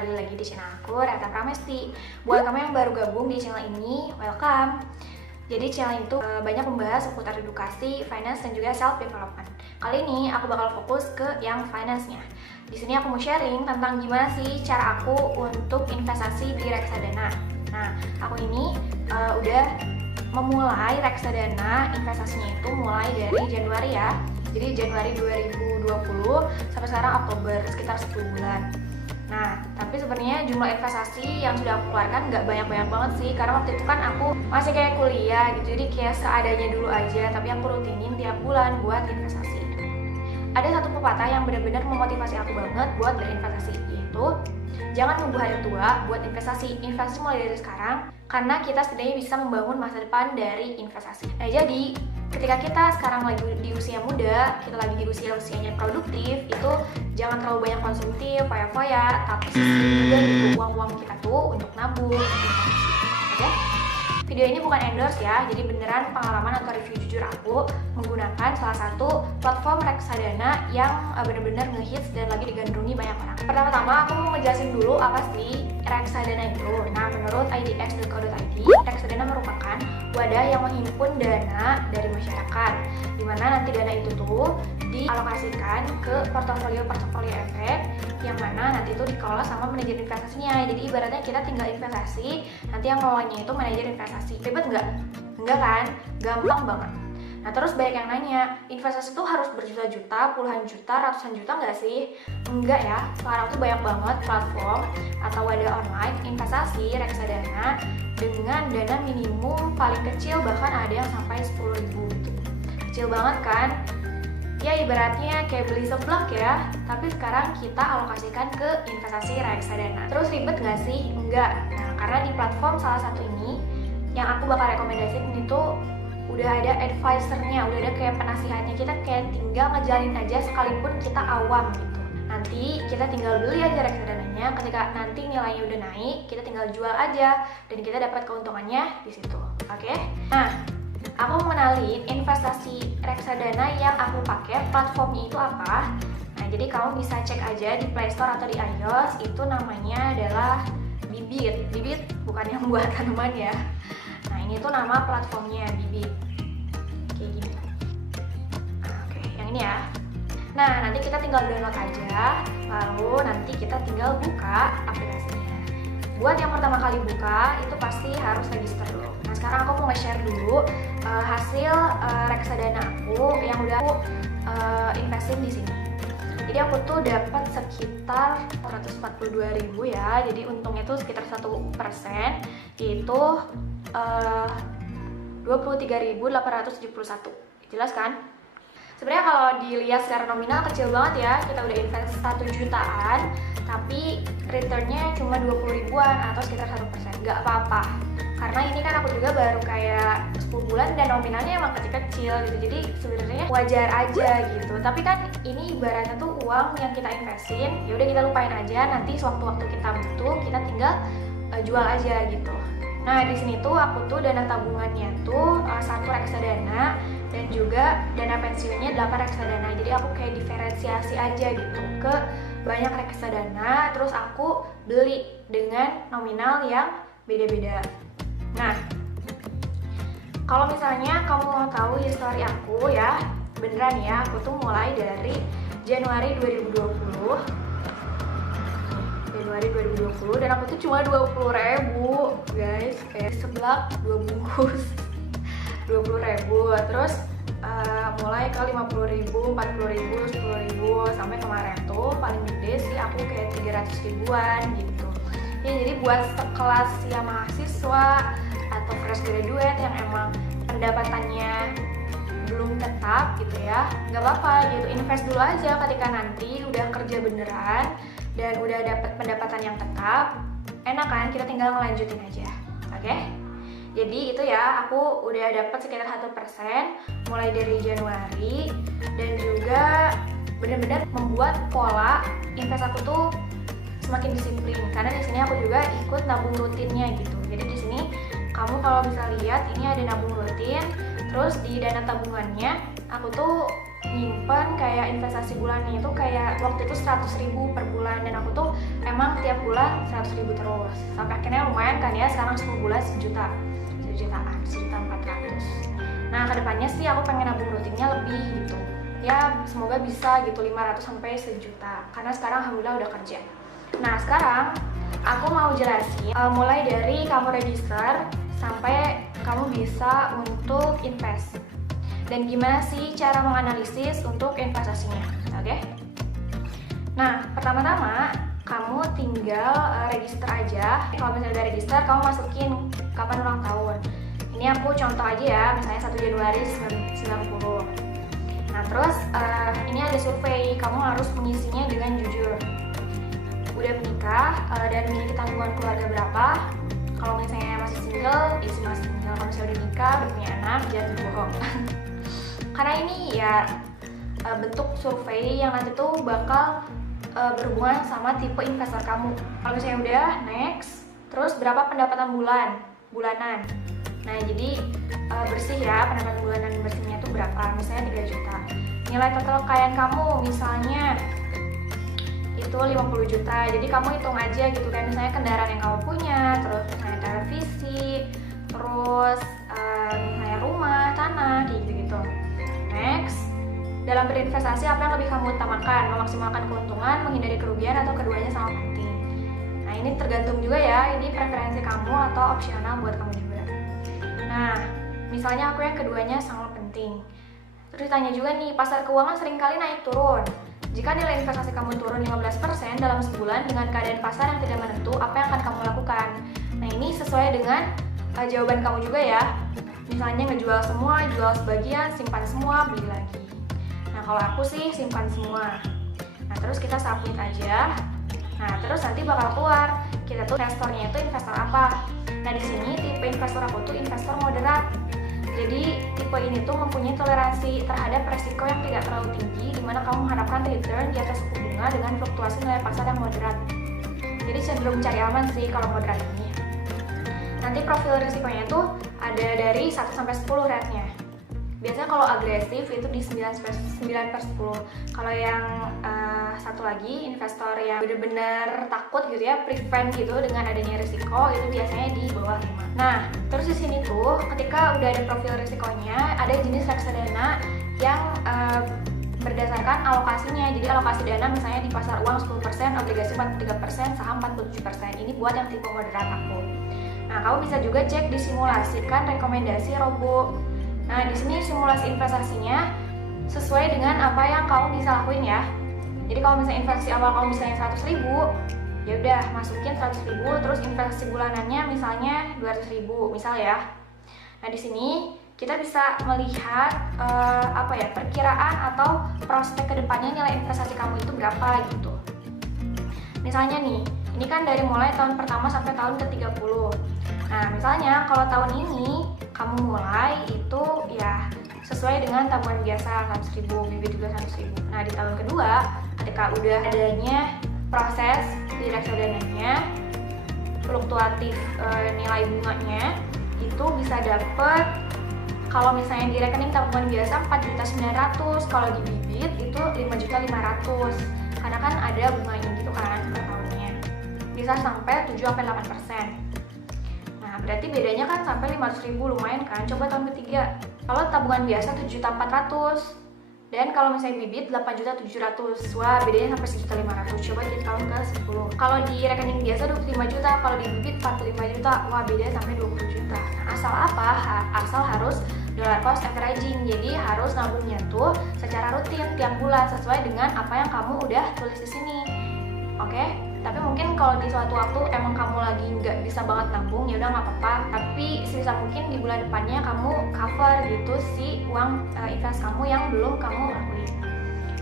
kembali lagi di channel aku, Reta Pramesti. Buat kamu yang baru gabung di channel ini, welcome. Jadi channel itu banyak membahas seputar edukasi, finance, dan juga self development. Kali ini aku bakal fokus ke yang finance-nya. Di sini aku mau sharing tentang gimana sih cara aku untuk investasi di reksadana. Nah, aku ini udah memulai reksadana investasinya itu mulai dari Januari ya. Jadi Januari 2020 sampai sekarang Oktober, sekitar 10 bulan. Nah, tapi sebenarnya jumlah investasi yang sudah aku keluarkan nggak banyak-banyak banget sih, karena waktu itu kan aku masih kayak kuliah gitu, jadi kayak seadanya dulu aja, tapi aku rutinin tiap bulan buat investasi. Ada satu pepatah yang benar-benar memotivasi aku banget buat berinvestasi, yaitu jangan nunggu hari tua buat investasi mulai dari sekarang, karena kita setidaknya bisa membangun masa depan dari investasi. Nah, jadi ketika kita sekarang lagi di usia muda, kita lagi di usianya produktif, itu jangan terlalu banyak konsumtif, foya-foya, tapi sisihkan juga gitu uang-uang kita tuh untuk nabung, investasi. Oke? Video ini bukan endorse ya, jadi beneran pengalaman atau review jujur aku menggunakan salah satu platform reksadana yang bener-bener ngehits dan lagi digandrungi banyak orang. Pertama-tama aku mau ngejelasin dulu apa sih reksadana itu. Nah, menurut idx.co.id, reksadana merupakan wadah yang menghimpun dana dari masyarakat, dimana nanti dana itu tuh dialokasikan ke portofolio efek yang mana nanti itu dikelola sama manajer investasinya. Jadi ibaratnya kita tinggal investasi, nanti yang ngelolanya itu manajer investasi. Ribet nggak? Enggak kan? Gampang banget. Nah, terus banyak yang nanya, investasi itu harus berjuta-juta, puluhan juta, ratusan juta nggak sih? Enggak ya, sekarang tuh banyak banget platform atau wadah online investasi reksadana dengan dana minimum paling kecil, bahkan ada yang sampai 10.000 gitu. Kecil banget kan? Ya ibaratnya kayak beli seblak ya, tapi sekarang kita alokasikan ke investasi reksadana. Terus ribet nggak sih? Enggak. Nah, karena di platform salah satu ini, yang aku bakal rekomendasiin itu udah ada advisernya, udah ada kayak penasihatnya. Kita kayak tinggal ngejalanin aja sekalipun kita awam gitu. Nanti kita tinggal beli aja reksadananya, ketika nanti nilainya udah naik, kita tinggal jual aja dan kita dapat keuntungannya di situ. Oke? Nah, aku mengenalin investasi reksadana yang aku pakai, platformnya itu apa. Nah, jadi kamu bisa cek aja di Play Store atau di iOS, itu namanya adalah Bibit. Bibit bukan yang buat tanaman ya. Nah, ini tuh nama platformnya, Bibit. Kayak gini. Oke, yang ini ya. Nah, nanti kita tinggal download aja, lalu nanti kita tinggal buka aplikasinya. Buat yang pertama kali buka, itu pasti harus register dulu. Nah, sekarang aku mau nge-share dulu hasil reksadana aku yang udah aku investin di sini. Jadi aku tuh dapat sekitar 142.000 ya. Jadi untungnya tuh sekitar 1%, yaitu 23.871. Jelas kan? Sebenarnya kalau dilihat secara nominal kecil banget ya, kita udah invest 1 jutaan, tapi returnnya cuma 20 ribuan atau sekitar 1%. Gak apa-apa, karena ini kan aku juga baru kayak 10 bulan dan nominalnya emang kecil-kecil gitu, jadi sebenarnya wajar aja gitu. Tapi kan ini ibaratnya tuh uang yang kita investin, ya udah kita lupain aja, nanti sewaktu-waktu kita butuh kita tinggal jual aja gitu. Nah, di sini tuh aku tuh dana tabungannya tuh 1 reksadana dan juga dana pensiunnya 8 reksadana. Jadi aku kayak diferensiasi aja gitu ke banyak reksadana, terus aku beli dengan nominal yang beda-beda. Nah, kalau misalnya kamu mau tahu histori aku ya, beneran ya, aku tuh mulai dari Januari 2020 dan aku tuh cuma 20.000 guys, kayak seblak 2 bungkus 20.000, terus mulai ke 50.000, 40.000, 10.000, sampai kemarin tuh paling gede sih aku kayak 300 ribuan gitu ya. Jadi buat sekelas ya mahasiswa atau fresh graduate yang emang pendapatannya belum tetap gitu ya, nggak apa-apa gitu, invest dulu aja. Ketika nanti udah kerja beneran dan udah dapat pendapatan yang tetap, enak kan, kita tinggal ngelanjutin aja. Oke? Jadi itu ya, aku udah dapat sekitar 1% mulai dari Januari, dan juga bener-bener membuat pola invest aku tuh semakin disiplin, karena di sini aku juga ikut nabung rutinnya gitu. Jadi di sini kamu kalau bisa lihat ini ada nabung rutin, Terus di dana tabungannya aku tuh nyimpen kayak investasi bulannya itu kayak waktu itu 100.000 per bulan, dan aku tuh emang tiap bulan 100.000 terus sampai akhirnya lumayan kan ya, sekarang 10 bulan 1 jutaan, 1.400.000. Nah kedepannya sih aku pengen nabung rutinnya lebih gitu ya, semoga bisa gitu 500 sampai 1 juta karena sekarang alhamdulillah udah kerja. Nah sekarang aku mau jelasin mulai dari kamu register sampai kamu bisa untuk invest, dan gimana sih cara menganalisis untuk investasinya, oke? Nah, pertama-tama kamu tinggal register aja. Kalau misalnya udah register, kamu masukin kapan ulang tahun. Ini aku contoh aja ya, misalnya 1 Januari 90. Nah, terus ini ada survei, kamu harus mengisinya dengan jujur. Udah menikah dan memiliki tanggungan keluarga berapa? Kalau misalnya masih single, isi masih single. Kalau misalnya udah nikah, udah punya anak, jangan bohong. Karena ini ya bentuk survei yang nanti tuh bakal berhubungan sama tipe investor kamu. Kalau misalnya udah next, terus berapa pendapatan bulanan. Nah jadi bersih ya, pendapatan bulanan bersihnya tuh berapa, misalnya 3 juta. Nilai total kekayaan kamu misalnya itu 50 juta, jadi kamu hitung aja gitu kan, misalnya kendaraan yang kamu punya, terus misalnya televisi, terus misalnya rumah, tanah, kayak gitu-gitu. Next, dalam berinvestasi apa yang lebih kamu utamakan? Memaksimalkan keuntungan, menghindari kerugian, atau keduanya sama penting? Nah ini tergantung juga ya, ini preferensi kamu atau opsional buat kamu juga. Nah, misalnya aku yang keduanya sangat penting. Terus ditanya juga nih, pasar keuangan seringkali naik turun. Jika nilai investasi kamu turun 15% dalam sebulan dengan keadaan pasar yang tidak menentu, apa yang akan kamu lakukan? Nah ini sesuai dengan jawaban kamu juga ya. Misalnya ngejual semua, jual sebagian, simpan semua, beli lagi. Nah kalau aku sih simpan semua. Nah terus kita submit aja. Nah terus nanti bakal keluar kita tuh investornya itu investor apa. Nah di sini tipe investor aku tuh investor moderat. Jadi tipe ini tuh mempunyai toleransi terhadap resiko yang tidak terlalu tinggi, di mana kamu mengharapkan return di atas suku bunga dengan fluktuasi nilai pasar yang moderat. Jadi cenderung cari aman sih kalau moderat ini. Nanti profil risikonya tuh ada dari 1 sampai 10 rate-nya. Biasanya kalau agresif itu di 9/10. Kalau yang satu lagi investor yang benar-benar takut gitu ya, prevent gitu dengan adanya risiko, itu biasanya di bawah 5. Nah, terus di sini tuh ketika udah ada profil risikonya, ada jenis reksadana yang berdasarkan alokasinya. Jadi alokasi dana misalnya di pasar uang 10%, obligasi 43%, saham 47%. Ini buat yang tipe moderat aku. Nah, kamu bisa juga cek disimulasikan rekomendasi Robo. Nah, di sini simulasi investasinya sesuai dengan apa yang kamu bisa lakuin ya. Jadi kalau misalnya investasi awal kamu misalnya 100.000, ya udah masukin 100.000, terus investasi bulanannya misalnya 200.000, misal ya. Nah, di sini kita bisa melihat perkiraan atau prospek kedepannya nilai investasi kamu itu berapa gitu. Misalnya nih, ini kan dari mulai tahun pertama sampai tahun ke-30. Nah, misalnya kalau tahun ini kamu mulai itu ya sesuai dengan tabungan biasa 100.000, bibit juga 100.000. Nah, di tahun kedua ketika udah adanya proses di reksadananya, fluktuatif nilai bunganya itu bisa dapet, kalau misalnya di rekening tabungan biasa 4.900.000, kalau di bibit itu 5.500.000, karena kan ada bunganya gitu kan per tahunnya, bisa sampai 7-8%. Nah berarti bedanya kan sampai 500.000, lumayan kan. Coba tahun ketiga, kalau tabungan biasa 7.400.000, dan kalau misalnya bibit 8.700.000, wah bedanya sampai 1.500.000. Coba di tahun ke-10, kalau di rekening biasa 25 juta, kalau di bibit 45 juta, wah bedanya sampai 20 juta. Nah, asal apa? Asal harus dollar cost averaging, jadi harus nabungnya tuh secara rutin tiap bulan sesuai dengan apa yang kamu udah tulis di sini. Oke? Tapi mungkin kalau di suatu waktu emang kamu lagi nggak bisa banget nabung, ya udah nggak apa-apa. Tapi sebisa mungkin di bulan depannya kamu cover gitu si uang invest kamu yang belum kamu lakuin.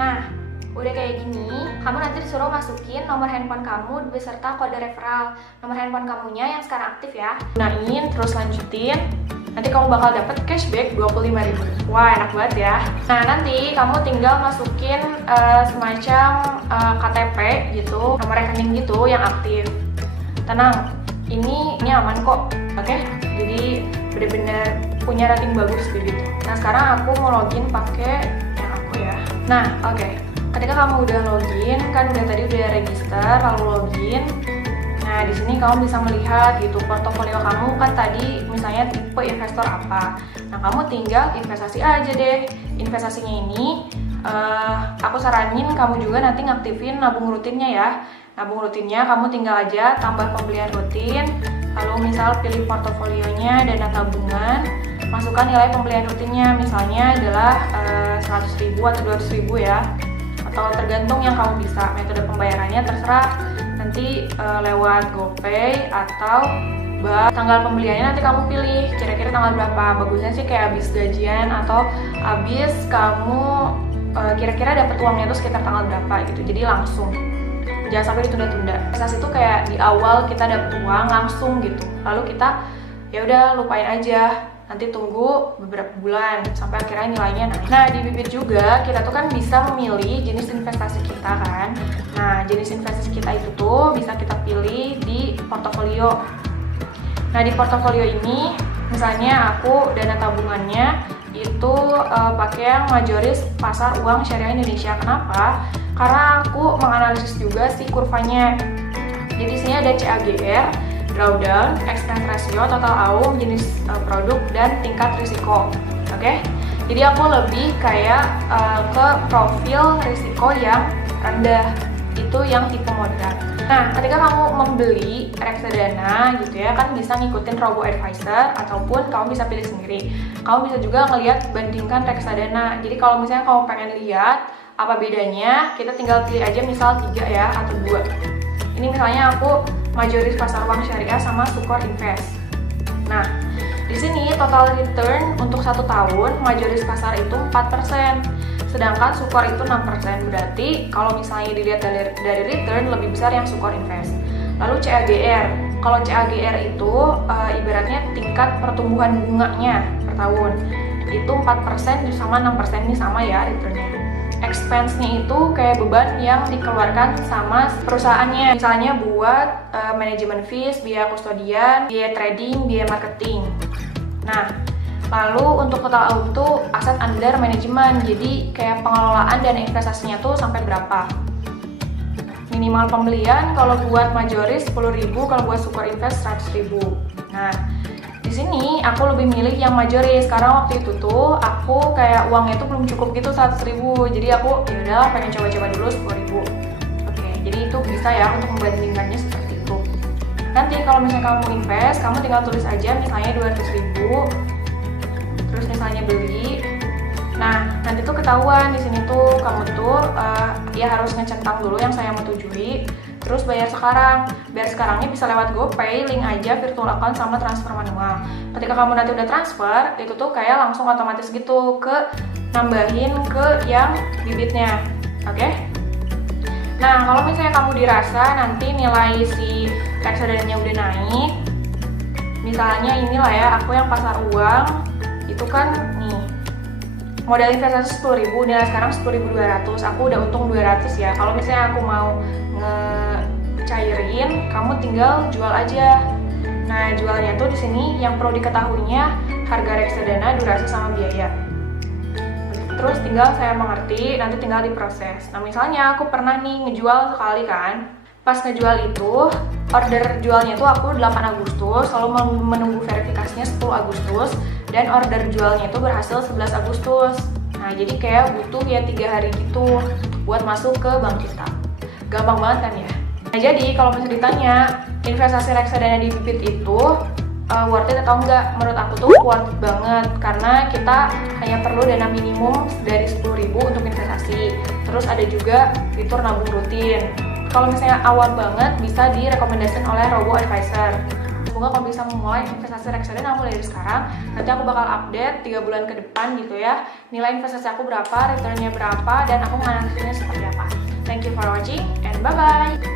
Nah, udah kayak gini, kamu nanti disuruh masukin nomor handphone kamu beserta kode referral. Nomor handphone kamunya yang sekarang aktif ya. Gunain, terus lanjutin. Nanti kamu bakal dapet cashback 25.000. Wah, enak banget ya. Nah, nanti kamu tinggal masukin semacam KTP gitu, nomor rekening gitu yang aktif. Tenang, ini aman kok. Oke? Jadi bener-bener punya rating bagus gitu. Nah sekarang aku mau login pakai yang aku ya. Nah oke. Ketika kamu udah login, kan tadi udah register, lalu login. Nah, di sini kamu bisa melihat gitu portofolio kamu kan tadi misalnya tipe investor apa. Nah, kamu tinggal investasi aja deh. Investasinya ini aku saranin kamu juga nanti ngaktifin nabung rutinnya ya. Nabung rutinnya kamu tinggal aja tambah pembelian rutin, lalu misal pilih portofolionya dana tabungan, masukkan nilai pembelian rutinnya misalnya adalah 100.000 atau 200.000 ya. Atau tergantung yang kamu bisa, metode pembayarannya terserah nanti lewat GoPay atau tanggal pembeliannya nanti kamu pilih kira-kira tanggal berapa. Bagusnya sih kayak habis gajian atau habis kamu kira-kira dapat uangnya itu sekitar tanggal berapa gitu, jadi langsung, jangan sampai ditunda-tunda. Investasi itu kayak di awal kita dapat uang langsung gitu, lalu kita ya udah lupain aja, nanti tunggu beberapa bulan sampai akhirnya nilainya naik. Nah di Bibit juga kita tuh kan bisa memilih jenis investasi kita kan. Nah jenis investasi kita itu tuh bisa kita pilih di portofolio. Nah di portofolio ini misalnya aku dana tabungannya itu pakai yang majoris pasar uang syariah Indonesia. Kenapa? Karena aku menganalisis juga si kurvanya. Jadi sini ada CAGR, drawdown, expense ratio, total AUM, jenis produk, dan tingkat risiko. Oke? Jadi aku lebih kayak ke profil risiko yang rendah, itu yang tipe moderat. Nah, ketika kamu membeli reksadana gitu ya, kan bisa ngikutin robo advisor ataupun kamu bisa pilih sendiri. Kamu bisa juga ngelihat bandingkan reksadana. Jadi kalau misalnya kamu pengen lihat apa bedanya, kita tinggal pilih aja misal 3 ya atau 2. Ini misalnya aku majoris pasar uang syariah sama Sukor Invest. Nah, di sini total return untuk 1 tahun majoris pasar itu 4%, sedangkan Sukor itu 6%. Berarti kalau misalnya dilihat dari return lebih besar yang Sukor Invest. Lalu CAGR. Kalau CAGR itu ibaratnya tingkat pertumbuhan bunganya per tahun. Itu 4% sama 6% ini sama ya returnnya. Expense-nya itu kayak beban yang dikeluarkan sama perusahaannya, misalnya buat manajemen fees, biaya kustodian, biaya trading, biaya marketing. Nah, lalu untuk total AUM itu aset under management, jadi kayak pengelolaan dana investasinya tuh sampai berapa. Minimal pembelian kalau buat majoris 10.000, kalau buat Sukor Invest 100.000. Nah, di sini aku lebih milih yang majoris karena waktu itu tuh aku kayak uangnya tuh belum cukup gitu 100.000, jadi aku ya udahlah pengen coba-coba dulu 10.000. Oke, jadi itu bisa ya untuk membandingkannya seperti itu. Nanti kalau misalnya kamu invest, kamu tinggal tulis aja misalnya 200.000, terus misalnya beli. Nah, nanti tuh ketahuan di sini tuh kamu tuh ya harus ngecentang dulu yang saya mau tujui. Terus bayar sekarang. Bayar sekarangnya bisa lewat GoPay, link aja virtual account sama transfer manual. Ketika kamu nanti udah transfer, itu tuh kayak langsung otomatis gitu ke nambahin ke yang bibitnya. Oke? Nah, kalau misalnya kamu dirasa nanti nilai si reksadananya udah naik, misalnya inilah ya, aku yang pasar uang, itu kan nih, modal investasi 10.000, nilai sekarang 10.200, aku udah untung 200 ya. Kalau misalnya aku mau ngecairin, kamu tinggal jual aja. Nah, jualnya tuh di sini yang perlu diketahuinya harga reksadana, durasi sama biaya. Terus tinggal saya mengerti, nanti tinggal diproses. Nah, misalnya aku pernah nih ngejual sekali kan. Pas ngejual itu, order jualnya tuh aku 8 Agustus, lalu menunggu verifikasinya 10 Agustus, dan order jualnya itu berhasil 11 Agustus. Nah, jadi kayak butuh ya 3 hari gitu buat masuk ke bank kita. Gampang banget kan ya? Nah, jadi kalau misalnya ditanya investasi reksadana di Bibit itu worth it atau enggak, menurut aku tuh worth it banget karena kita hanya perlu dana minimum dari 10.000 untuk investasi. Terus ada juga fitur nabung rutin. Kalau misalnya awal banget bisa direkomendasikan oleh robo advisor. Semoga kamu bisa memulai investasi reksadana mulai dari sekarang. Nanti aku bakal update 3 bulan ke depan gitu ya, nilai investasi aku berapa, returnnya berapa, dan aku menganalisisnya seperti apa. Thank you for watching and bye-bye!